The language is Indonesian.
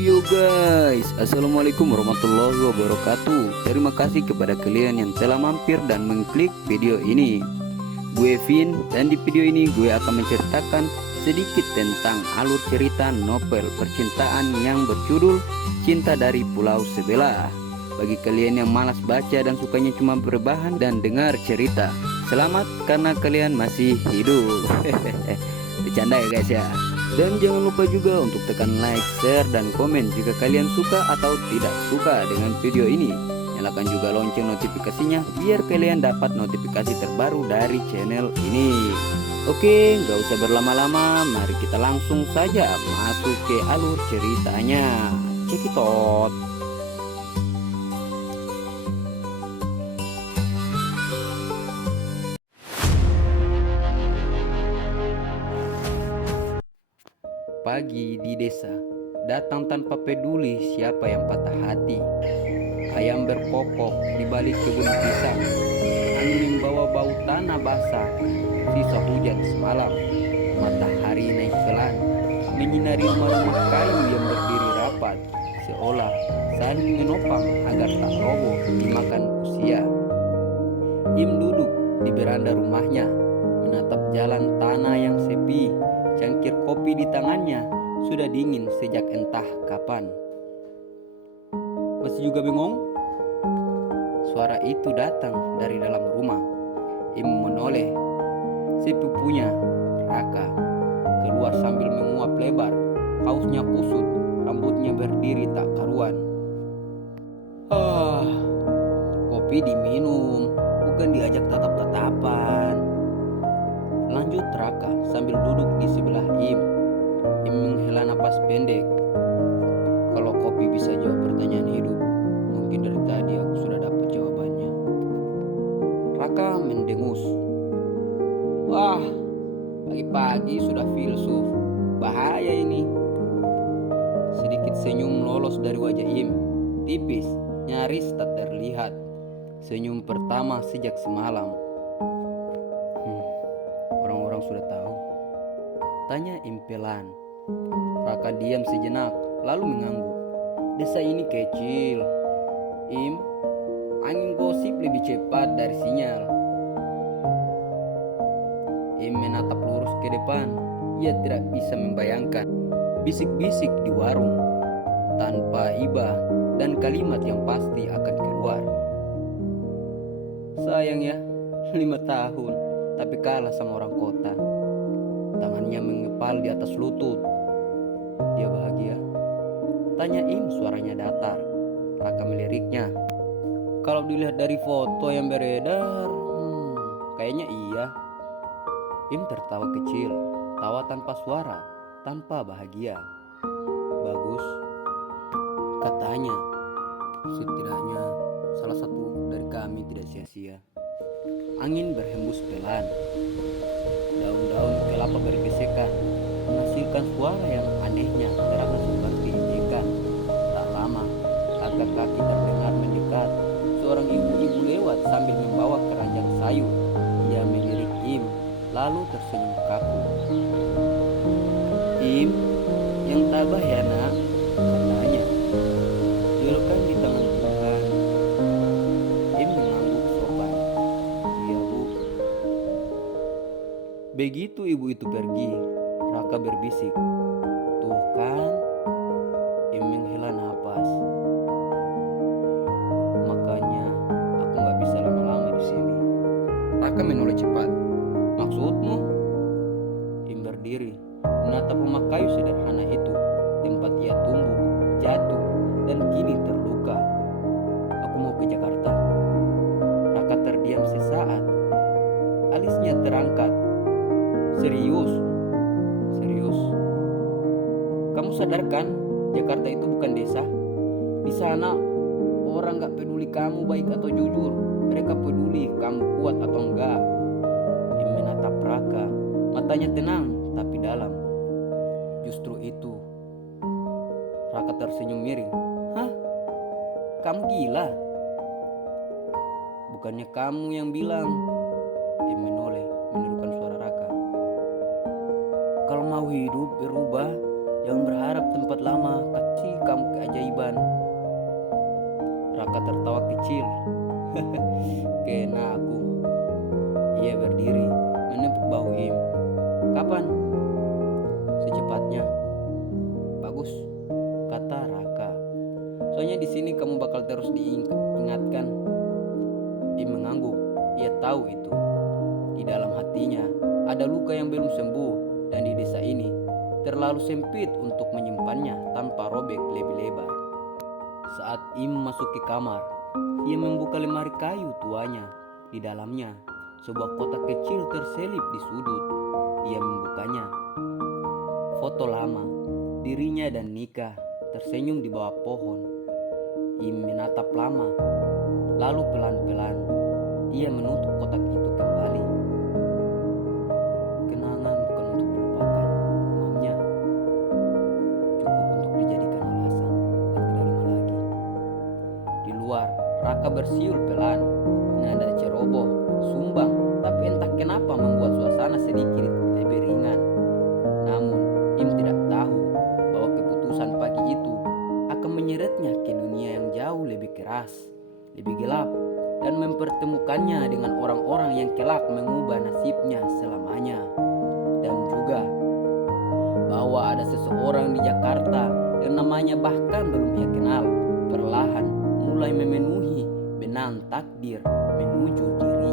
Yo guys, assalamualaikum warahmatullahi wabarakatuh. Terima kasih kepada kalian yang telah mampir dan mengklik video ini. Gue Vin, dan di video ini gue akan menceritakan sedikit tentang alur cerita novel percintaan yang berjudul Cinta dari Pulau Sebelah. Bagi kalian yang malas baca dan sukanya cuma berbahan dan dengar cerita, selamat karena kalian masih hidup. Bercanda ya guys ya. Dan jangan lupa juga untuk tekan like, share, dan komen jika kalian suka atau tidak suka dengan video ini. Nyalakan juga lonceng notifikasinya biar kalian dapat notifikasi terbaru dari channel ini. Oke, gak usah berlama-lama, mari kita langsung saja masuk ke alur ceritanya. Cekitot. Pagi di desa datang tanpa peduli siapa yang patah hati. Ayam berkokok di balik kebun pisang. Angin membawa bau tanah basah, sisa hujan semalam. Matahari naik pelan, menyinari rumah-rumah kayu yang berdiri rapat, seolah saling menopang agar tak roboh dimakan usia. Im duduk di beranda rumahnya, menatap jalan tanah yang sepi. Cangkir kopi di tangannya sudah dingin sejak entah kapan. Masih juga bingung? Suara itu datang dari dalam rumah. Im menoleh. Sepupunya, Raka, keluar sambil menguap lebar. Kaosnya kusut, rambutnya berdiri tak karuan. Kopi diminum, bukan diajak tatap-tatapan. Lanjut Raka sambil duduk di sebelah Im. Im menghela napas pendek. Kalau kopi bisa jawab pertanyaan hidup, mungkin dari tadi aku sudah dapat jawabannya. Raka mendengus. Wah, pagi-pagi sudah filsuf. Bahaya ini. Sedikit senyum lolos dari wajah Im. Tipis, nyaris tak terlihat. Senyum pertama sejak semalam. Orang-orang sudah tahu. Tanya Im pelan. Raka diam sejenak, lalu mengangguk. Desa ini kecil. Im, angin gosip lebih cepat dari sinyal. Im menatap lurus ke depan. Ia tidak bisa membayangkan bisik-bisik di warung tanpa iba dan kalimat yang pasti akan keluar. Sayang ya, 5 tahun tapi kalah sama orang kota. Tangannya mengepal di atas lutut. Dia bahagia? Tanya Im, suaranya datar. Raka meliriknya. Kalau dilihat dari foto yang beredar, kayaknya iya. Im tertawa kecil, tawa tanpa suara, tanpa bahagia. Bagus, katanya. Setidaknya salah satu dari kami tidak sia-sia. Angin berhembus pelan. Daun-daun kelapa bergesekan, menghasilkan suara yang anehnya terasa seperti ejekan. Tak lama, langkah kaki terdengar mendekat. Seorang ibu-ibu lewat sambil membawa keranjang sayur. Ia melirik Im, lalu tersenyum kaku. Im, yang tabah ya nak, katanya. Julukan di tangan Tuhan. Im mengangguk sopan. Iya bu. Begitu ibu itu pergi, Raka berbisik. Tuh kan. Im menghela napas. Makanya aku gak bisa lama-lama di sini. Raka menoleh cepat. Maksudmu? Im berdiri, menatap rumah kayu sederhana itu, tempat ia tumbuh, jatuh, dan kini terluka. Aku mau ke Jakarta. Raka terdiam sesaat. Alisnya terangkat. Serius? Serius? Kamu sadar kan, Jakarta itu bukan desa? Di sana orang gak peduli kamu baik atau jujur. Mereka peduli kamu kuat atau enggak. Im menatap Raka. Matanya tenang tapi dalam. Justru itu. Raka tersenyum miring. Hah? Kamu gila? Bukannya kamu yang bilang, menoleh menirukan suara Raka. Kalau mau hidup berubah, jangan berharap tempat lama kasih kamu keajaiban. Raka tertawa kecil. Kena aku. Ia berdiri, menepuk bahu Im. Kapan? Secepatnya. Bagus, kata Raka. Soalnya di sini kamu bakal terus diingatkan. Im mengangguk. Ia tahu itu. Di dalam hatinya ada luka yang belum sembuh, dan di desa ini terlalu sempit untuk menyimpannya tanpa robek lebih lebar. Saat Im masuk ke kamar, ia membuka lemari kayu tuanya. Di dalamnya, sebuah kotak kecil terselip di sudut. Ia membukanya. Foto lama, dirinya dan Nika tersenyum di bawah pohon. Im menatap lama, lalu pelan-pelan ia menutup kotak itu kembali. Kenangan bukan untuk dilupakan, mamnya. Cukup untuk dijadikan alasan agar tidak lama lagi. Di luar, Raka bersiul pelan. Nada ceroboh, sumbang, tapi entah kenapa membuat suasana sedikit lebih ringan. Namun, Im tidak tahu bahwa keputusan pagi itu akan menyeretnya ke dunia yang jauh lebih keras, lebih gelap, dan mempertemukannya dengan orang-orang yang kelak mengubah nasibnya selamanya. Dan juga bahwa ada seseorang di Jakarta yang namanya bahkan belum ia kenal, perlahan mulai memenuhi benang takdir menuju diri.